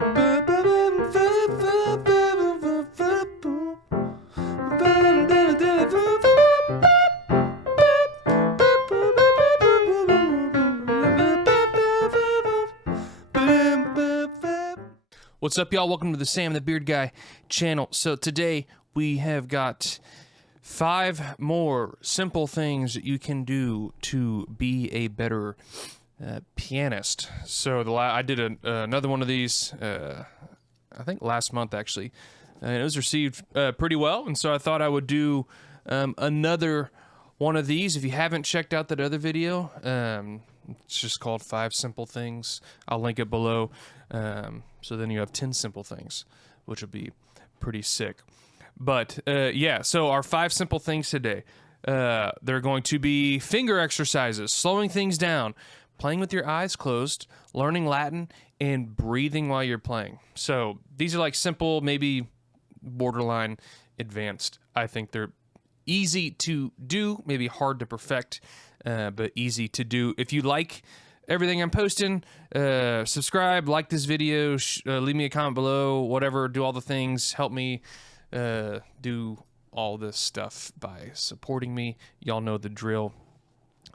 What's up, y'all? Welcome to the Sam the Beard Guy channel. So today we have got 5 more simple things that you can do to be a better pianist. So I did another one of these, I think last month actually, and it was received pretty well. And so I thought I would do another one of these. If you haven't checked out that other video, it's just called 5 Simple Things. I'll link it below. So then you have 10 simple things, which would be pretty sick. But yeah, so our 5 simple things today, they're going to be finger exercises, slowing things down, playing with your eyes closed, learning Latin, and breathing while you're playing. So these are like simple, maybe borderline advanced. I think they're easy to do, maybe hard to perfect, but easy to do. If you like everything I'm posting, subscribe, like this video, leave me a comment below, whatever, do all the things, help me do all this stuff by supporting me. Y'all know the drill.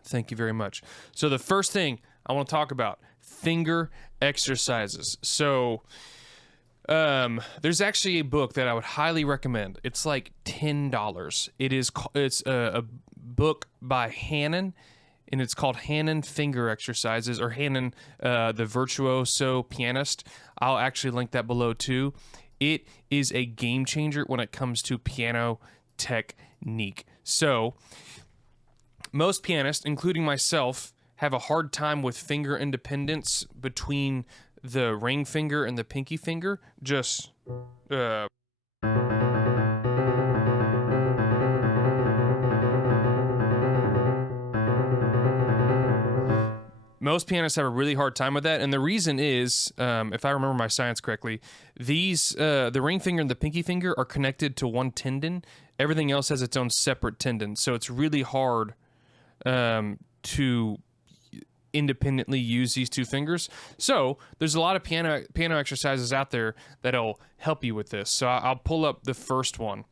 Thank you very much. So the first thing I want to talk about, finger exercises. So there's actually a book that I would highly recommend. It's like $10. It's a book by Hannon, and it's called Hannon Finger Exercises, or Hannon, the virtuoso pianist. I'll actually link that below too. It is a game changer when it comes to piano technique. So most pianists, including myself, have a hard time with finger independence between the ring finger and the pinky finger. Just most pianists have a really hard time with that, and the reason is, if I remember my science correctly, the ring finger and the pinky finger are connected to one tendon. Everything else has its own separate tendon, so it's really hard to independently use these 2 fingers. So there's a lot of piano exercises out there that'll help you with this. So I'll pull up the first one.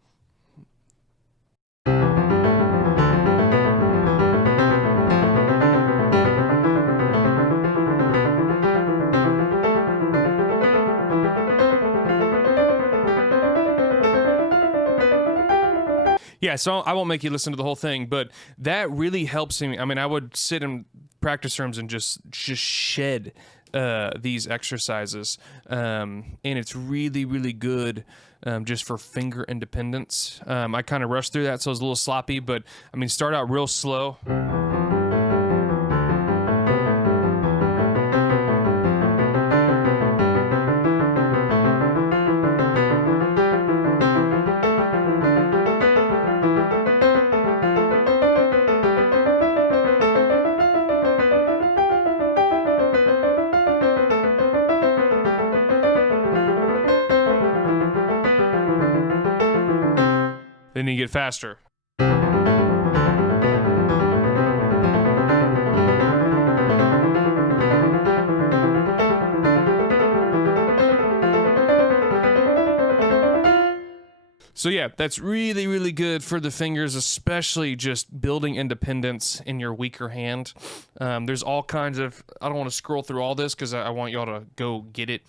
Yeah, so I won't make you listen to the whole thing, but that really helps me. I mean, I would sit in practice rooms and just shed these exercises, and it's really, really good just for finger independence. I kind of rushed through that, so it was a little sloppy, but I mean, start out real slow. Then you get faster. So yeah, that's really, really good for the fingers, especially just building independence in your weaker hand. There's all kinds of, I don't want to scroll through all this because I want y'all to go get it.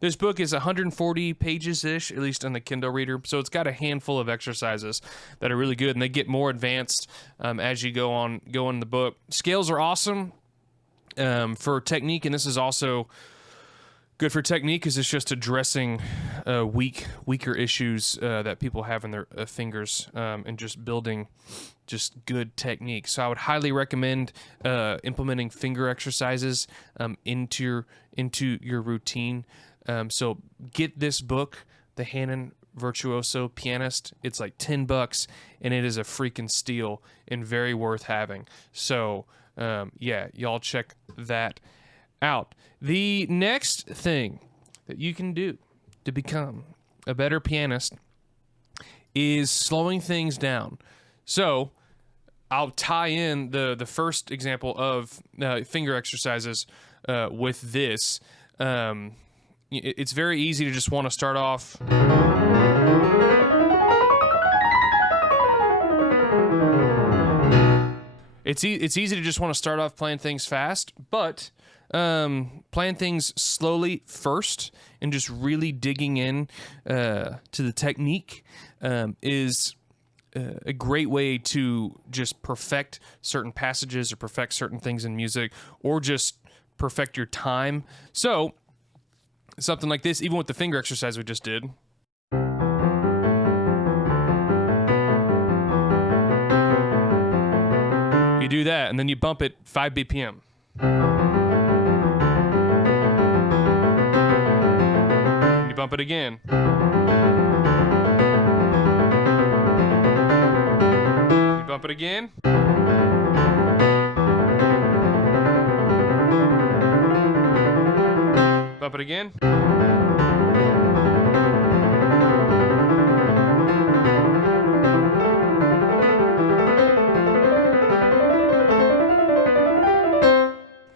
This book is 140 pages-ish, at least on the Kindle reader, so it's got a handful of exercises that are really good, and they get more advanced as you go in the book. Scales are awesome for technique, and this is also good for technique because it's just addressing weaker issues that people have in their fingers, and just building just good technique. So I would highly recommend implementing finger exercises into your routine. So get this book, The Hannon Virtuoso Pianist. It's like $10, and it is a freaking steal and very worth having. So yeah, y'all check that out. The next thing that you can do to become a better pianist is slowing things down. So I'll tie in the first example of finger exercises with this. it's very easy to just want to start off. It's easy to just want to start off playing things fast, but playing things slowly first and just really digging in to the technique is a great way to just perfect certain passages or perfect certain things in music, or just perfect your time. So something like this, even with the finger exercise we just did. You do that, and then you bump it 5 BPM. And you bump it again. You bump it again. Bump it again.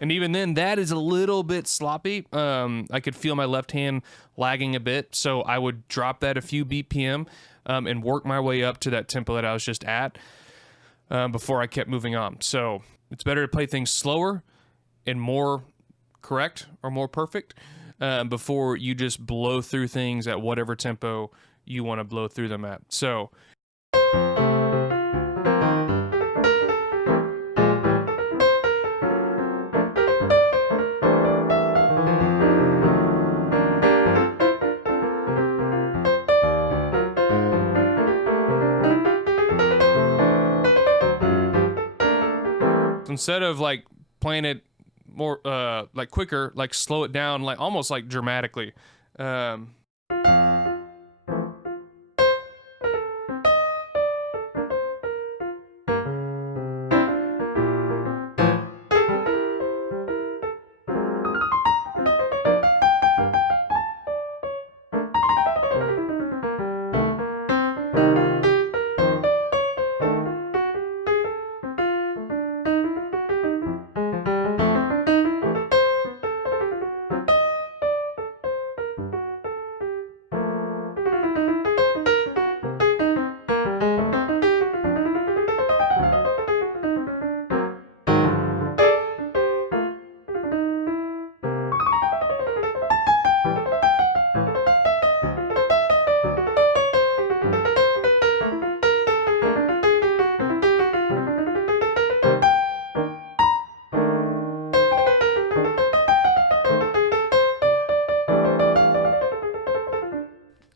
And even then, that is a little bit sloppy. I could feel my left hand lagging a bit, so I would drop that a few BPM and work my way up to that tempo that I was just at before I kept moving on. So it's better to play things slower and more correct or more perfect before you just blow through things at whatever tempo you want to blow through them at. So instead of like playing it more like quicker, like slow it down, like almost like dramatically.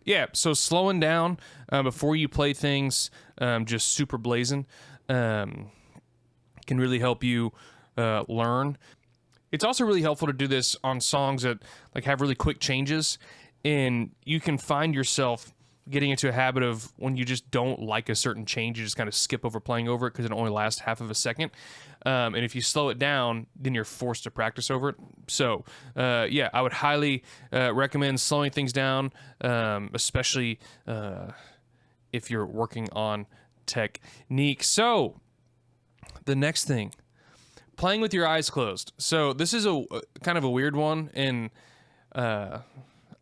Yeah, so slowing down before you play things just super blazing can really help you learn. It's also really helpful to do this on songs that like have really quick changes, and you can find yourself getting into a habit of when you just don't like a certain change, you just kind of skip over playing over it because it only lasts half of a second. And if you slow it down, then you're forced to practice over it. So, yeah, I would highly recommend slowing things down, especially if you're working on technique. So, the next thing, playing with your eyes closed. So, this is a kind of a weird one, and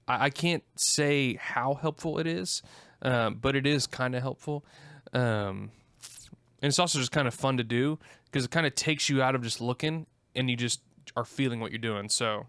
I can't say how helpful it is, but it is kind of helpful. And it's also just kind of fun to do because it kind of takes you out of just looking and you just are feeling what you're doing. So.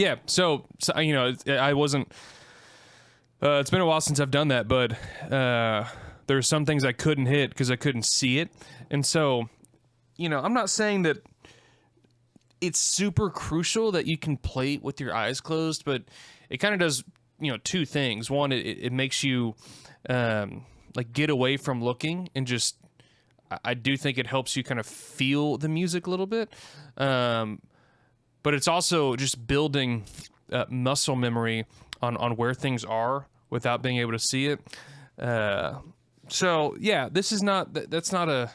yeah. So you know, I wasn't. It's been a while since I've done that, but there's some things I couldn't hit because I couldn't see it, and so, you know, I'm not saying that it's super crucial that you can play with your eyes closed, but it kind of does, you know, two things. One, it makes you like get away from looking and just. I do think it helps you kind of feel the music a little bit, but it's also just building muscle memory on where things are without being able to see it. So yeah, this is not, that's not a,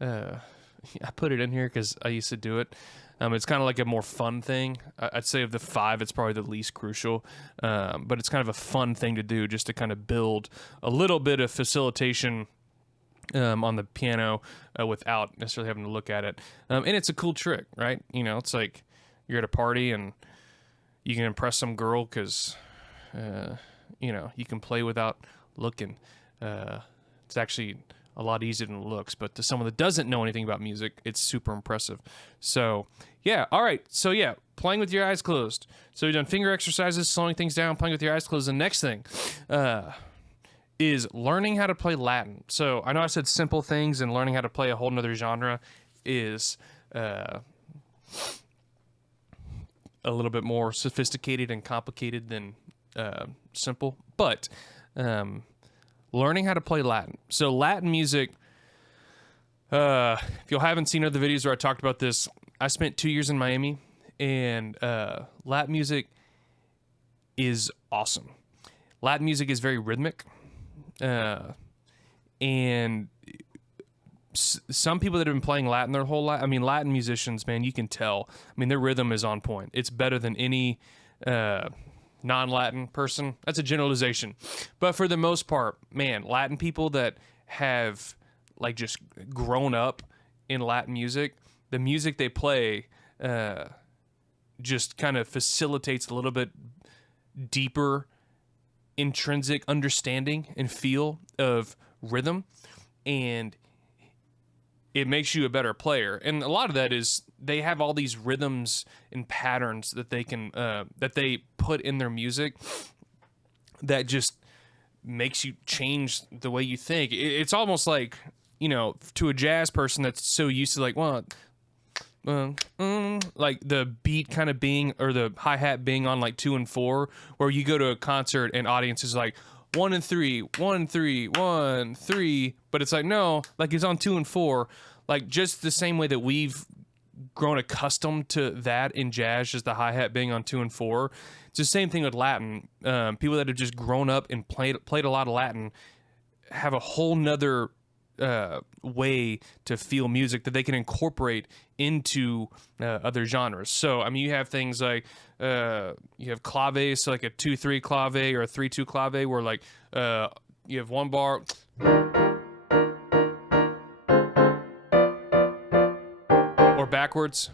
I put it in here because I used to do it. It's kind of like a more fun thing. I'd say of the 5, it's probably the least crucial, but it's kind of a fun thing to do just to kind of build a little bit of facilitation on the piano without necessarily having to look at it. And it's a cool trick, right? You know, it's like you're at a party and you can impress some girl because, you know, you can play without looking. It's actually a lot easier than it looks, but to someone that doesn't know anything about music, it's super impressive. So, yeah, all right. So, yeah, playing with your eyes closed. So we've done finger exercises, slowing things down, playing with your eyes closed. The next thing is learning how to play Latin. So I know I said simple things, and learning how to play a whole nother genre is a little bit more sophisticated and complicated than simple. But learning how to play Latin. So Latin music, if you haven't seen other videos where I talked about this, I spent 2 years in Miami, and Latin music is awesome. Latin music is very rhythmic. And some people that have been playing Latin their whole life, I mean, Latin musicians, man, you can tell. I mean, their rhythm is on point. It's better than any non-Latin person. That's a generalization. But for the most part, man, Latin people that have, like, just grown up in Latin music, the music they play just kind of facilitates a little bit deeper intrinsic understanding and feel of rhythm, and it makes you a better player. And a lot of that is they have all these rhythms and patterns that they can that they put in their music that just makes you change the way you think. It's almost like, you know, to a jazz person that's so used to, like, well, like the beat kind of being, or the hi-hat being on like 2 and 4, where you go to a concert and audience is like 1 and 3, 1 and 3, 1, 3, but it's like, no, like it's on 2 and 4, like just the same way that we've grown accustomed to that in jazz, just the hi-hat being on 2 and 4. It's the same thing with Latin. People that have just grown up and played a lot of Latin have a whole nother way to feel music that they can incorporate into other genres. So, I mean, you have things like, you have clave, so like a 2-3 clave or a 3-2 clave, where like, you have one bar, or backwards.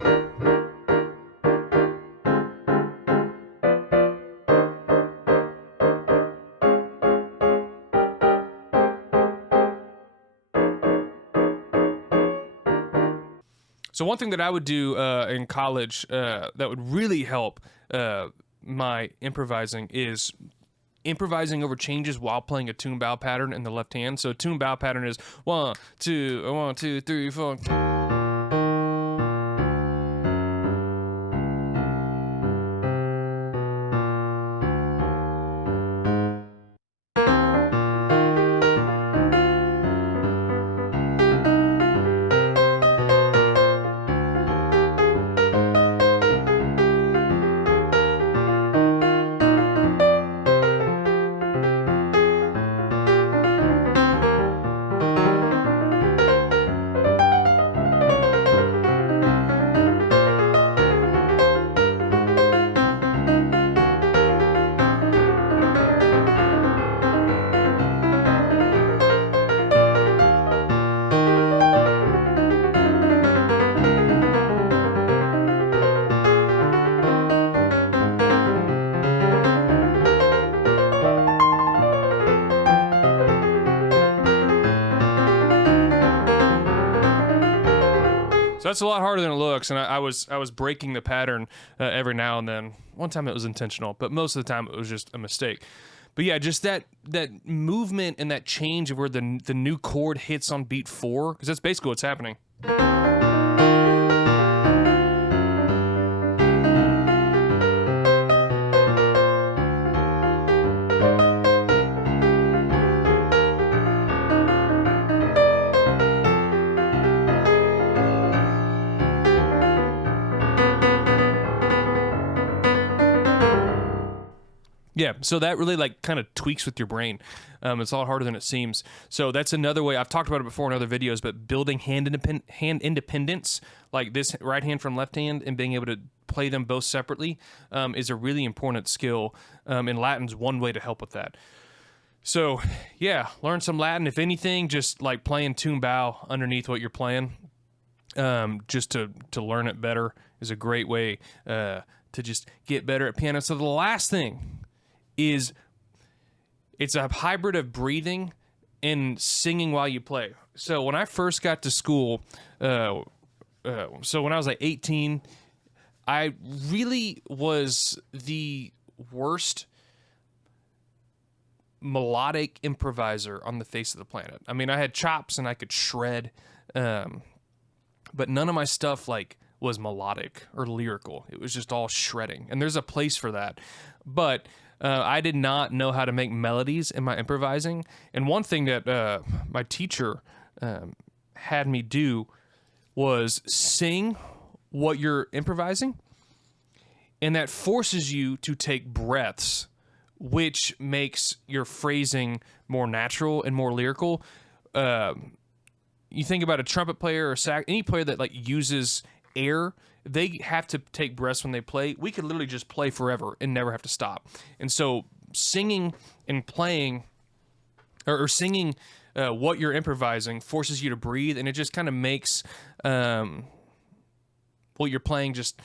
So one thing that I would do in college that would really help my improvising is improvising over changes while playing a tune bow pattern in the left hand. So a tune bow pattern is 1, 2, 1, 2, 3, 4. it's a lot harder than it looks, and I was breaking the pattern every now and then. One time it was intentional, but most of the time it was just a mistake. But yeah, just that movement and that change of where the new chord hits on beat 4, because that's basically what's happening. Yeah, so that really like kind of tweaks with your brain. It's a lot harder than it seems. So that's another way. I've talked about it before in other videos, but building hand independence, like this right hand from left hand, and being able to play them both separately is a really important skill. And Latin's one way to help with that. So yeah, learn some Latin. If anything, just like playing tune bow underneath what you're playing, just to learn it better is a great way to just get better at piano. So the last thing is it's a hybrid of breathing and singing while you play. So when I first got to school, so when I was like 18, I really was the worst melodic improviser on the face of the planet. I mean, I had chops and I could shred, but none of my stuff like was melodic or lyrical. It was just all shredding, and there's a place for that. But I did not know how to make melodies in my improvising. And one thing that my teacher had me do was sing what you're improvising. And that forces you to take breaths, which makes your phrasing more natural and more lyrical. You think about a trumpet player or any player that like uses air, they have to take breaths when they play. We could literally just play forever and never have to stop. And so singing and playing or singing what you're improvising forces you to breathe, and it just kind of makes what you're playing just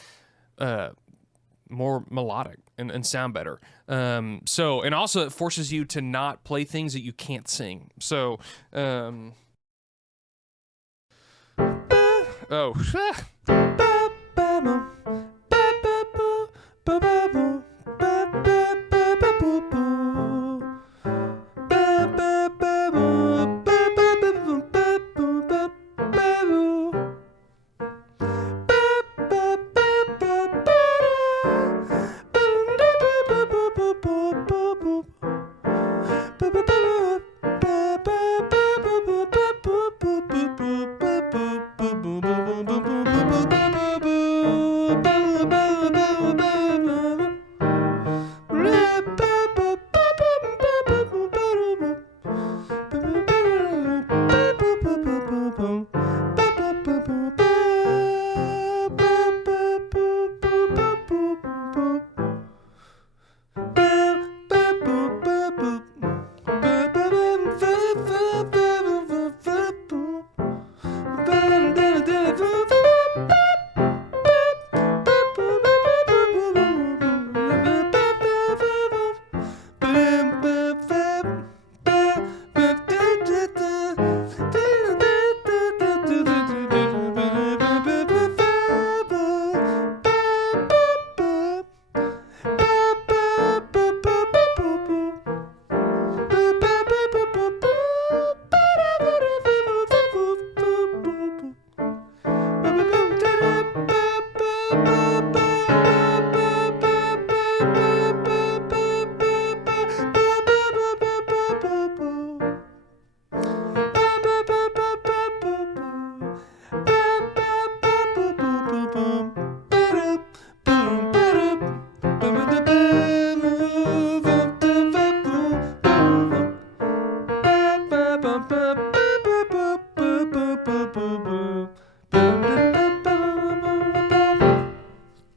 more melodic and sound better. So, and also it forces you to not play things that you can't sing. So,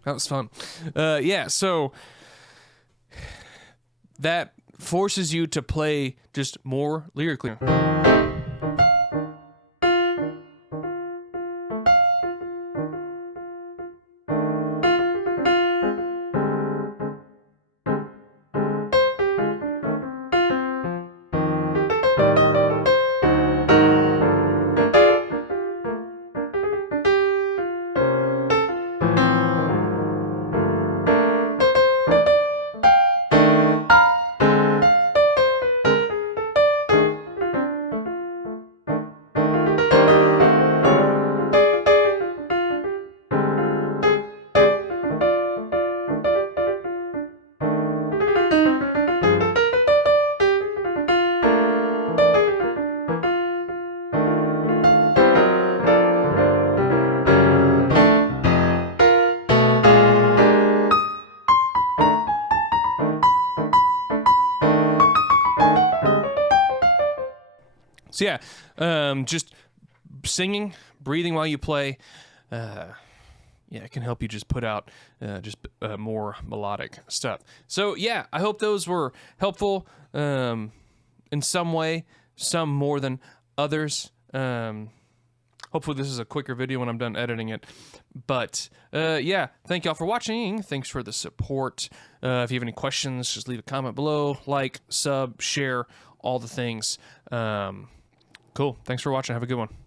that was fun. Yeah, so that forces you to play just more lyrically. So yeah, just singing, breathing while you play, yeah, it can help you just put out more melodic stuff. So yeah, I hope those were helpful in some way, some more than others. Hopefully this is a quicker video when I'm done editing it. But yeah, thank y'all for watching. Thanks for the support. If you have any questions, just leave a comment below. Like, sub, share, all the things. Cool. Thanks for watching. Have a good one.